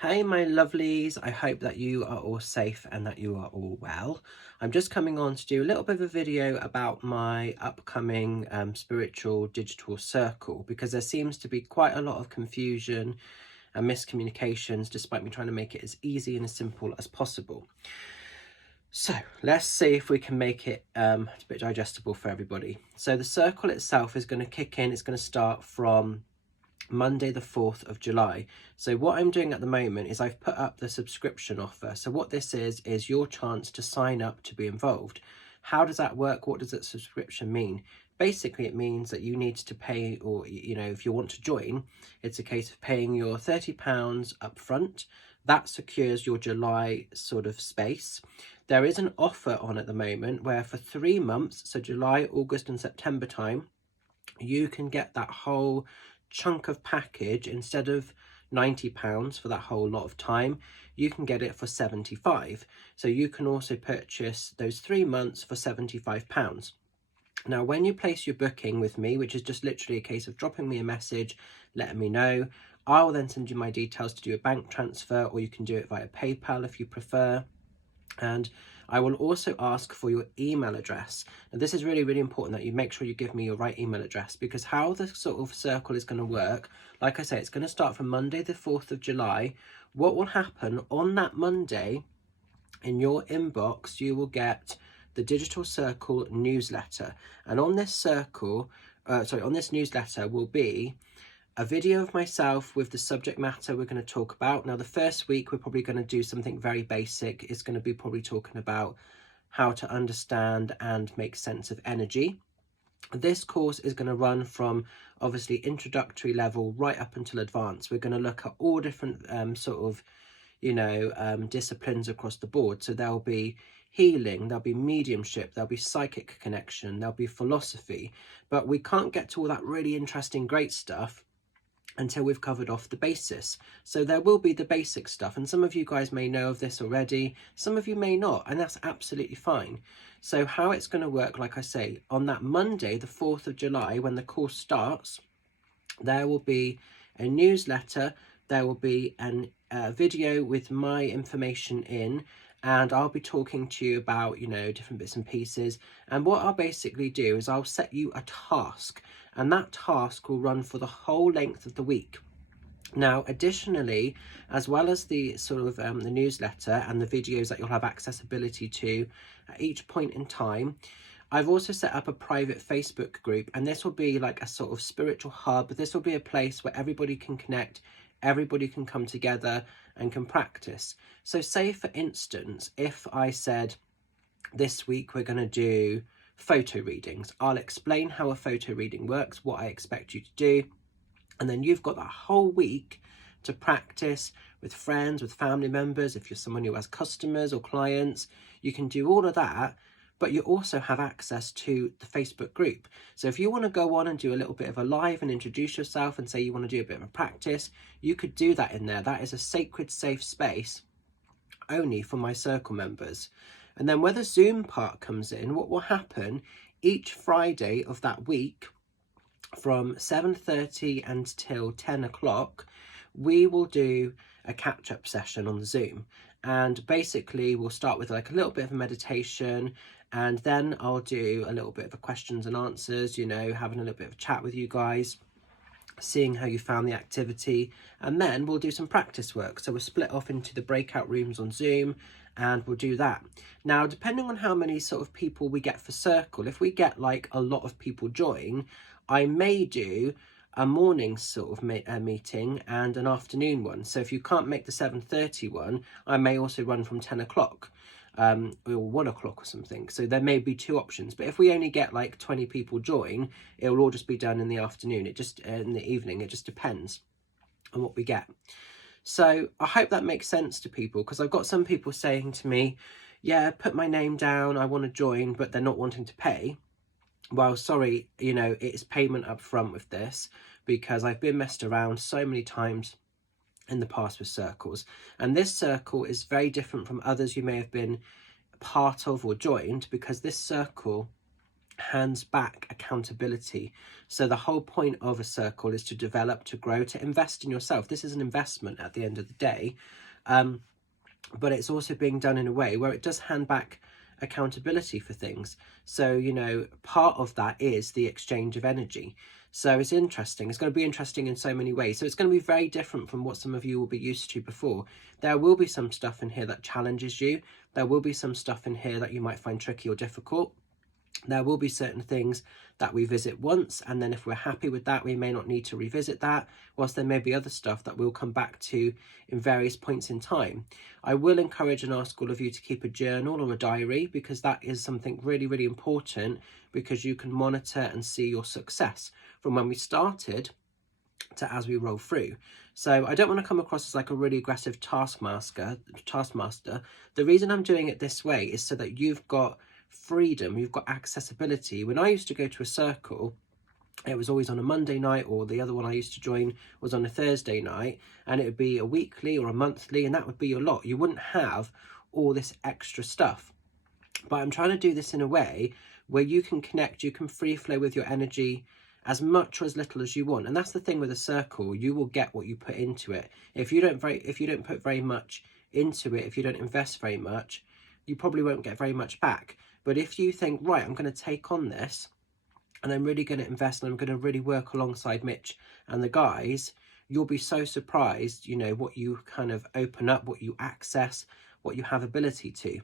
Hey my lovelies, I hope that you are all safe and that you are all well. I'm just coming on to do a little bit of a video about my upcoming spiritual digital circle, because there seems to be quite a lot of confusion and miscommunications despite me trying to make it as easy and as simple as possible. So let's see if we can make it a bit digestible for everybody. So the circle itself is going to kick in, it's going to start from Monday the 4th of July. So what I'm doing at the moment is I've put up the subscription offer. So what this is your chance to sign up to be involved. How does that work? What does that subscription mean? Basically, it means that you need to pay, or if you want to join, it's a case of paying your £30 up front. That secures your July sort of space. There is an offer on at the moment where for 3 months, so July, August and September time, you can get that whole chunk of package. Instead of £90 for that whole lot of time, you can get it for £75. So you can also purchase those 3 months for £75. Now, when you place your booking with me, which is just literally a case of dropping me a message, letting me know, I'll then send you my details to do a bank transfer, or you can do it via PayPal if you prefer. And I will also ask for your email address. Now, this is really, really important that you make sure you give me your right email address, because how the sort of circle is going to work, like I say, it's going to start from Monday the 4th of July. What will happen on that Monday, in your inbox, you will get the Digital Circle newsletter. And on this on this newsletter will be a video of myself with the subject matter we're going to talk about. Now, the first week, we're probably going to do something very basic. It's going to be probably talking about how to understand and make sense of energy. This course is going to run from obviously introductory level right up until advanced. We're going to look at all different disciplines across the board. So there'll be healing, there'll be mediumship, there'll be psychic connection, there'll be philosophy, but we can't get to all that really interesting, great stuff until we've covered off the basis. So there will be the basic stuff, and some of you guys may know of this already, some of you may not, and that's absolutely fine. So how it's going to work, like I say, on that Monday, the 4th of July, when the course starts, there will be a newsletter, there will be a video with my information in, and I'll be talking to you about, different bits and pieces. And what I'll basically do is I'll set you a task, and that task will run for the whole length of the week. Now, additionally, as well as the sort of the newsletter and the videos that you'll have accessibility to at each point in time, I've also set up a private Facebook group, and this will be like a sort of spiritual hub. This will be a place where everybody can connect, everybody can come together and can practice. So say, for instance, if I said this week we're going to do photo readings, I'll explain how a photo reading works, what I expect you to do, and then you've got that whole week to practice with friends, with family members. If you're someone who has customers or clients, you can do all of that, but you also have access to the Facebook group. So if you want to go on and do a little bit of a live and introduce yourself and say you want to do a bit of a practice, you could do that in there. That is a sacred, safe space only for my circle members. And then where the Zoom part comes in, what will happen each Friday of that week from 7:30 until 10 o'clock, we will do a catch-up session on the Zoom. And basically we'll start with like a little bit of a meditation, and then I'll do a little bit of a questions and answers, having a little bit of a chat with you guys, seeing how you found the activity, and then we'll do some practice work. So we'll split off into the breakout rooms on Zoom, and we'll do that. Now, depending on how many sort of people we get for circle, if we get like a lot of people join, I may do a morning sort of meeting and an afternoon one. So if you can't make the 7:30 one, I may also run from 10 o'clock or 1 o'clock or something. So there may be two options, but if we only get like 20 people join, it will all just be done in the afternoon. In the evening, it just depends on what we get. So I hope that makes sense to people, because I've got some people saying to me, yeah, put my name down, I want to join, but they're not wanting to pay. Well, sorry, it's payment up front with this, because I've been messed around so many times in the past with circles, and this circle is very different from others you may have been part of or joined, because this circle hands back accountability. So the whole point of a circle is to develop, to grow, to invest in yourself. This is an investment at the end of the day, but it's also being done in a way where it does hand back accountability for things. So, you know, part of that is the exchange of energy. So it's interesting. It's going to be interesting in so many ways. So it's going to be very different from what some of you will be used to before. There will be some stuff in here that challenges you. There will be some stuff in here that you might find tricky or difficult. There will be certain things that we visit once, and then if we're happy with that, we may not need to revisit that, whilst there may be other stuff that we'll come back to in various points in time. I will encourage and ask all of you to keep a journal or a diary, because that is something really, really important, because you can monitor and see your success from when we started to as we roll through. So I don't want to come across as like a really aggressive taskmaster. The reason I'm doing it this way is so that you've got freedom, you've got accessibility. When I used to go to a circle, it was always on a Monday night, or the other one I used to join was on a Thursday night, and it would be a weekly or a monthly, and that would be your lot. You wouldn't have all this extra stuff. But I'm trying to do this in a way where you can connect, you can free flow with your energy as much or as little as you want. And that's the thing with a circle, you will get what you put into it. If you don't put very much into it, if you don't invest very much, you probably won't get very much back. But if you think, right, I'm going to take on this and I'm really going to invest and I'm going to really work alongside Mitch and the guys, you'll be so surprised, you know, what you kind of open up, what you access, what you have ability to.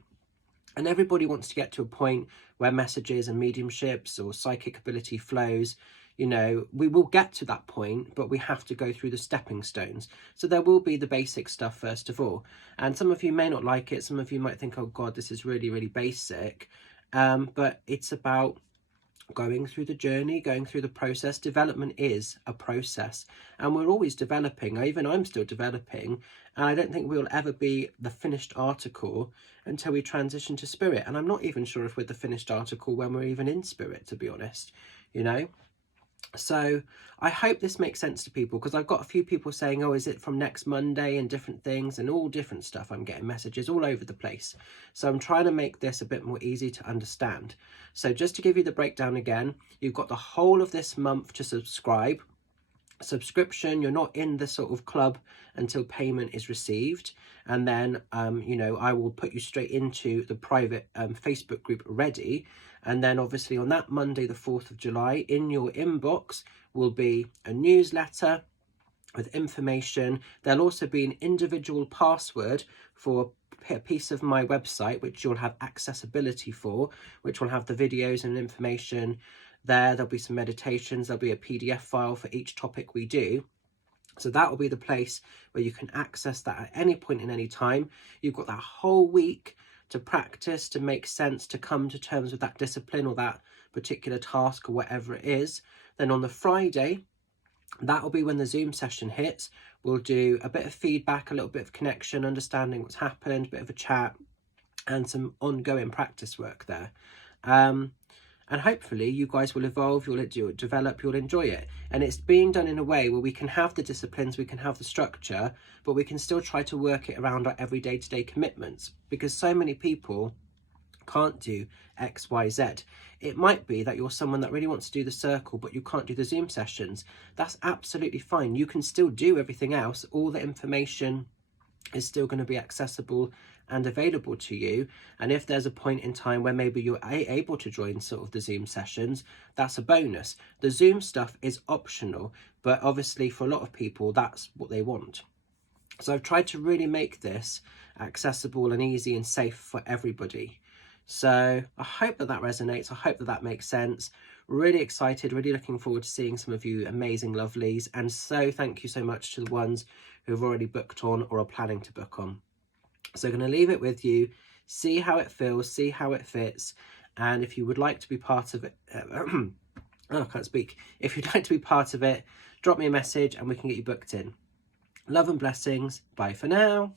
And everybody wants to get to a point where messages and mediumships or psychic ability flows. You know, we will get to that point, but we have to go through the stepping stones. So there will be the basic stuff first of all. And some of you may not like it. Some of you might think, oh God, this is really, really basic. But it's about going through the journey, going through the process. Development is a process, and we're always developing. Even I'm still developing, and I don't think we'll ever be the finished article until we transition to spirit. And I'm not even sure if we're the finished article when we're even in spirit, to be honest, you know. So I hope this makes sense to people, because I've got a few people saying, oh, is it from next Monday, and different things and all different stuff. I'm getting messages all over the place. So I'm trying to make this a bit more easy to understand. So just to give you the breakdown again, you've got the whole of this month to subscribe. Subscription, you're not in the sort of club until payment is received, and then you know, I will put you straight into the private Facebook group Ready. And then obviously on that Monday the 4th of July, in your inbox will be a newsletter with information. There'll also be an individual password for a piece of my website, which you'll have accessibility for, which will have the videos and information there. There'll be some meditations, there'll be a PDF file for each topic we do. So that will be the place where you can access that at any point in any time. You've got that whole week to practice, to make sense, to come to terms with that discipline or that particular task or whatever it is. Then on the Friday, that will be when the Zoom session hits. We'll do a bit of feedback, a little bit of connection, understanding what's happened, a bit of a chat, and some ongoing practice work there. And hopefully you guys will evolve, you'll develop, you'll enjoy it. And it's being done in a way where we can have the disciplines, we can have the structure, but we can still try to work it around our everyday to day commitments, because so many people can't do X, Y, Z. It might be that you're someone that really wants to do the circle, but you can't do the Zoom sessions. That's absolutely fine. You can still do everything else. All the information is still going to be accessible and available to you. And if there's a point in time where maybe you're able to join sort of the Zoom sessions, that's a bonus. The Zoom stuff is optional, but obviously for a lot of people that's what they want. So I've tried to really make this accessible and easy and safe for everybody. So I hope that resonates. I hope that makes sense. Really excited, really looking forward to seeing some of you amazing lovelies. And so thank you so much to the ones who have already booked on or are planning to book on. So I'm going to leave it with you, see how it feels, see how it fits. And if you would like to be part of it, oh, I can't speak. If you'd like to be part of it, drop me a message and we can get you booked in. Love and blessings. Bye for now.